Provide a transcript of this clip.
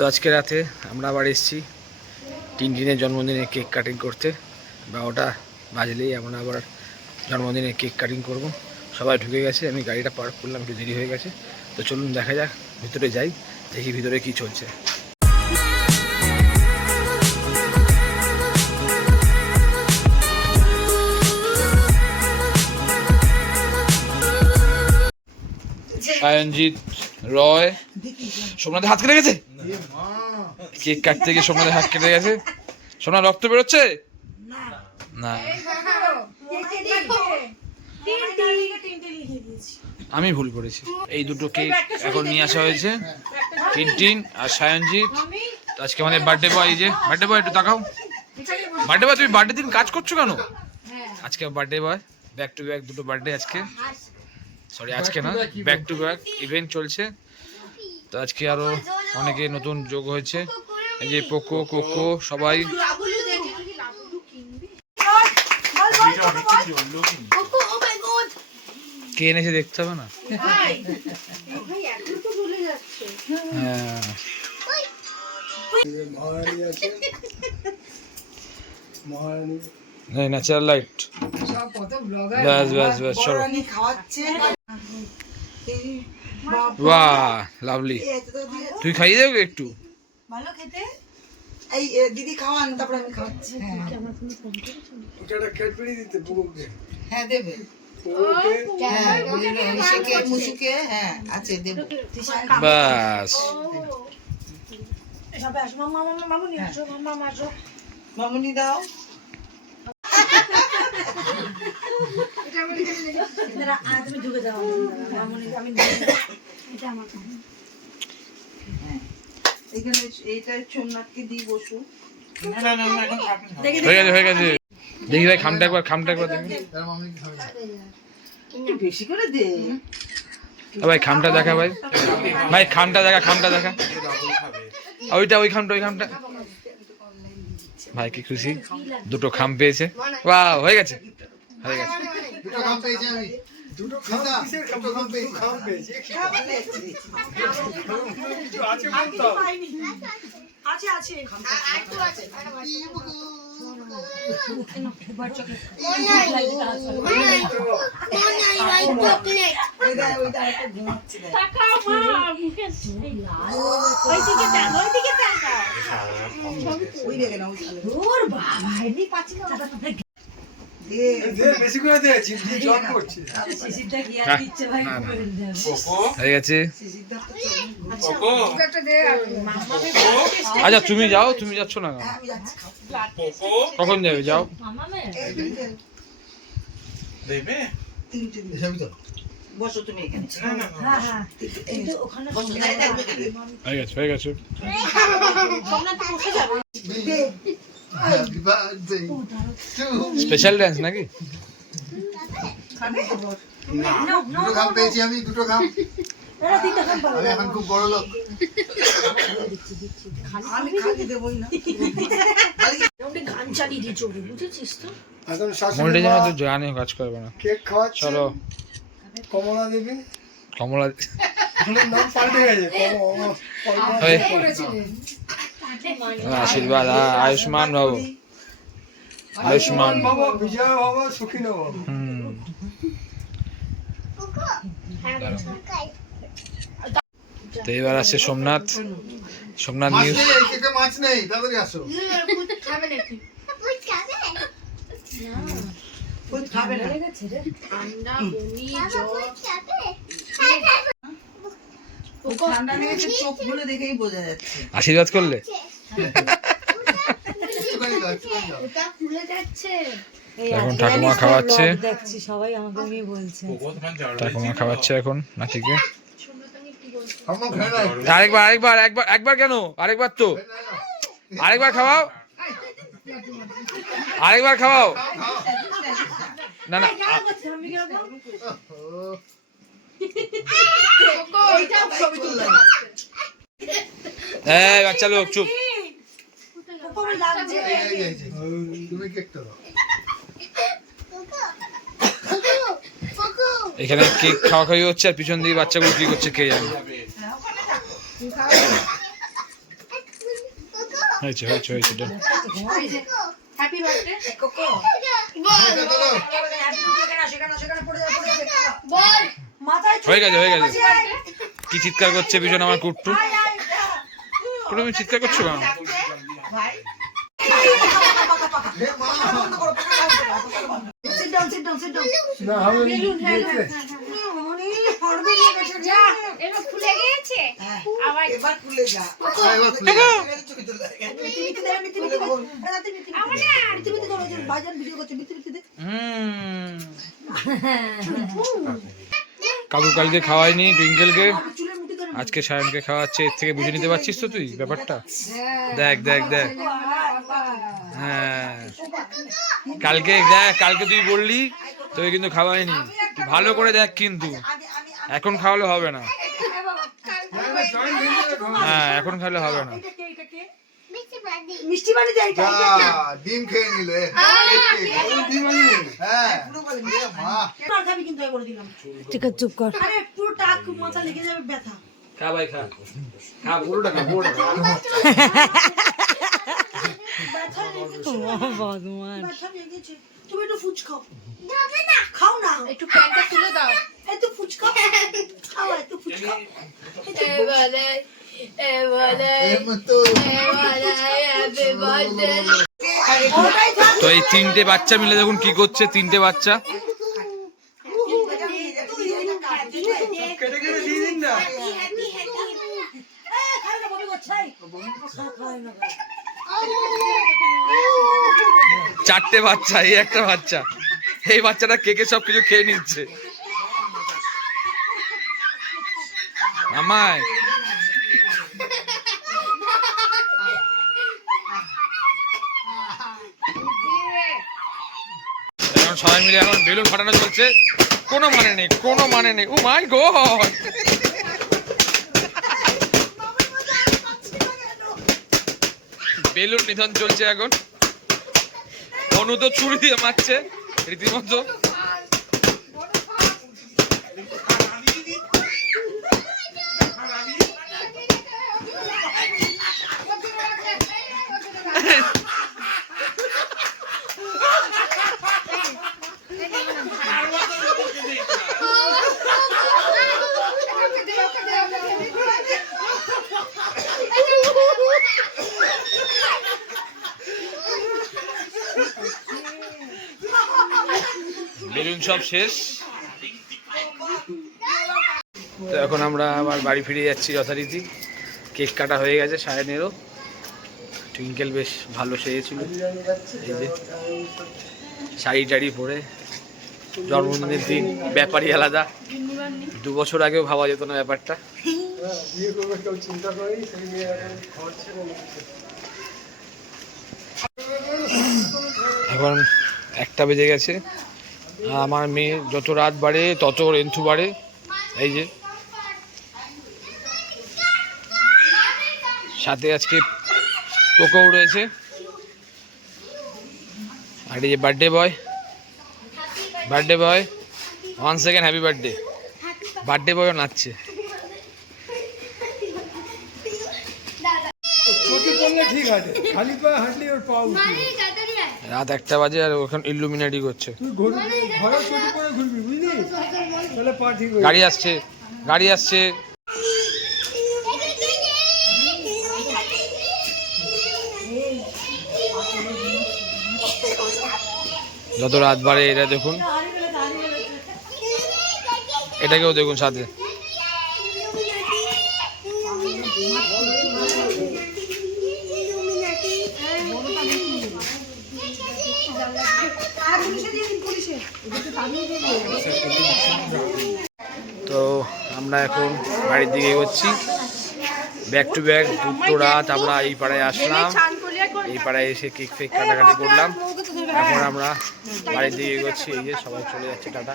তো আজকে রাতে আমরা আবার এসেছি টিনটিনের জন্মদিনে কেক কাটিং করতে। 12টা বাজলেই আমরা আবার জন্মদিনে কেক কাটিং করব। সবাই ঢুকে গেছে, আমি গাড়িটা পার্ক করলাম, একটু দেরি হয়ে গেছে। তো চলুন দেখা যাক, ভিতরে যাই, দেখি ভিতরে কি চলছে। সায়নজিৎ রয়, সোমনাথের হাত কেটে গেছে, কেক কাটতে গিয়ে সোমনাথের হাত কেটে গেছে। সোমনাথ রক্ত বেরোচ্ছে না, আমি ভুল করেছি। এই দুটো কেক এখন নিয়ে আসা হয়েছে, টিনটিন আর সায়নজিৎ। আজকে আমাদের বার্থডে বয়, এই যে বার্থডে বয়, একটু তাকাও। বার্থডে বয়, তুমি বার্থডে দিন কাজ করছো কেন? আজকে birthday boy, back to back দুটো বার্থডে আজকে, সরি আজকে না, ব্যাক টু ব্যাক ইভেন্ট চলছে। তো আজকে আরো অনেকে নতুন যোগ হয়েছে, এই যে পোকো কোকো সবাই। কে এনেছে দেখতে হবে না? হ্যাঁ, ন্যাচারাল লাইট, ব্যাস ব্যাস ব্যাস, চলো। বাহ, লাভলি। তুই খাইয়ে দেবে একটু, ভালো খেতে। এই দিদি খাওয়ান, তারপর আমি খাওয়াচ্ছি। হ্যাঁ দেবে, বাস। মামুনি দাও। তুমি ঢুকে যাও, আমি এখানে এইটা সোমনাথকে দিয়ে বসু। হয়ে গেছে। দেখি ভাই, খামটা একবার দেখি বেশি করে দে ভাই, খামটা দেখা ভাই, খামটা দেখা ওই খামটা ভাই, কি খুশি, দুটো খাম পেয়েছে। বাহ, হয়ে গেছে। দুটো খাম পেয়েছি আমি, দুটো খাম পেয়েছি। আছে বেশি করে দিয়েছি, জল করছে। হয়ে গেছে। আচ্ছা তুমি যাও, তুমি যাচ্ছ না, কখন যাবে? যাও, বসো তুমি এখানে। হয়ে গেছে। স্পেশাল ডান্স নাকি? দুটো খাম পেয়েছি আমি, দুটো খাম। আমি এখন খুব বড় লোক। আমি খাইয়ে দেবই না। গান চালিয়ে দিয়ে চলবে, বুঝেছিস তো? এখন মন্ডে জানা তো জানে কাজ করবে না। কেক খাওয়াচ্ছে, চলো। কমলা দেবী, কমলা নাম পাল্টে গেছে। আশীর্বাদ, আয়ুষ্মান বাবু, আয়ুষ্মান বাবা, বিজয় বাবা, সুখী বাবা। তো এবার আছে সোমনাথ নিউজ। মাছ নেই, তাড়াতাড়ি আসো। আশীর্বাদ করলে এখন ঠাকুমা খাওয়াচ্ছে, ঠাকুমা খাওয়াচ্ছে এখন নাতিকে। একবার কেন? আরেকবার তো, আরেকবার খাওয়াও না। বাচ্চা লোক চুপ। তুমি কেকটা দাও। এখানে কেক খাওয়া খাওয়ি হচ্ছে, আর পিছন দিয়ে বাচ্চাগুলো কি করছে কে জানে। হয়েছে হয়েছে হয়েছে done। হ্যাপি বার্থডে কোকো এটা তোলো। সেখানে পড়ে যাবে বল মাথায় হয়ে গেছে হয়ে গেছে। কি চিৎকার করছে পিছনে আমার কুট্টু? কুট্টু তুমি চিৎকার করছো কেন? ভাই হে মা। sit down না, আমি দিয়েছে। মনি পড়বে নিয়ে গেছে যা এবার খুলে গিয়েছে আবার এবার খুলে যা এবার খুলে গেল। কাকু কালকে খাওয়াইনি টুইঙ্কেলকে, আজকে সায়নকে খাওয়াচ্ছে। এর থেকে বুঝে নিতে পারছিস তো তুই ব্যাপারটা? দেখ দেখ দেখ, হ্যাঁ কালকে দেখ, কালকে তুই বললি তোকে কিন্তু খাওয়াইনি। তুই ভালো করে দেখ কিন্তু, এখন খাওয়ালে হবে না। হ্যাঁ এখন খাওয়ালে হবে না। মিষ্টি বাড়ি যাই যা, ডিম খেয়ে নিল এ। হ্যাঁ এ মা। খাবি কিন্তু করে দিলাম ঠিক আছে চুপ কর আরে পুরো টাক মাথা লেগে যাবে ব্যথা খা ভাই খা, খা পুরোটা খা, পুরোটা খা। ব্যথা লেগেছে তুমি একটু ফুচ খাও খাও না একটু প্যান্টটা তুলে দাও একটু ফুচ খাও খাও একটু ফুচ খাও এবারে এর মতো হ্যাপি বার্থডে ওটাই থাক তো এই তিনটে বাচ্চা মিলে দেখুন কি করছে। তিনটে বাচ্চা চারটে বাচ্চা, এই একটা বাচ্চা, এই বাচ্চাটা কেকে সব কিছু খেয়ে নিচ্ছে। আমায় এখন সবাই মিলে এখন বেলুন ফাটানো চলছে। কোনো মানে নেই, কোনো মানে নেই। ও মাই গড, বেলুন নিধন চলছে এখন। অনু তো ছুরি দিয়ে মারছে রীতিমতো। বেলুন সব শেষ। তো এখন আমরা আবার বাড়ি ফিরে যাচ্ছি যথারীতি। কেক কাটা হয়ে গেছে সায়নেরও। টুইঙ্কেল বেশ ভালো সেজেছিল, এই যে শাড়ি টাড়ি পরে। জন্মদিনের দিন ব্যাপারই আলাদা, 2 বছর আগেও ভাবা যেত না ব্যাপারটা। এখন 1টা বেজে গেছে। আমার মেয়ে যত রাত বাড়ে তত রেন্থু বাড়ে। এই যে সাথে আজকে কোকো রয়েছে, আর এই যে birthday boy, birthday boy 1 second happy birthday. Birthday বয়ও নাচছে। রাত 1টা বাজে আর ওখানে ইল্লুমিনাটি করছে। গাড়ি আসছে, গাড়ি আসছে। যত রাত বাড়ে এটা দেখুন, এটাকেও দেখুন সাথে। তো আমরা এখন বাড়ির দিকে এগোচ্ছি। ব্যাক টু ব্যাক 2টো রাত আমরা এই পাড়ায় আসলাম, এই পাড়ায় এসে কেক ফেক কাটাকাটি করলাম। এখন আমরা বাড়ির দিকে এগোচ্ছি। এই যে সবাই চলে যাচ্ছে, টাটা।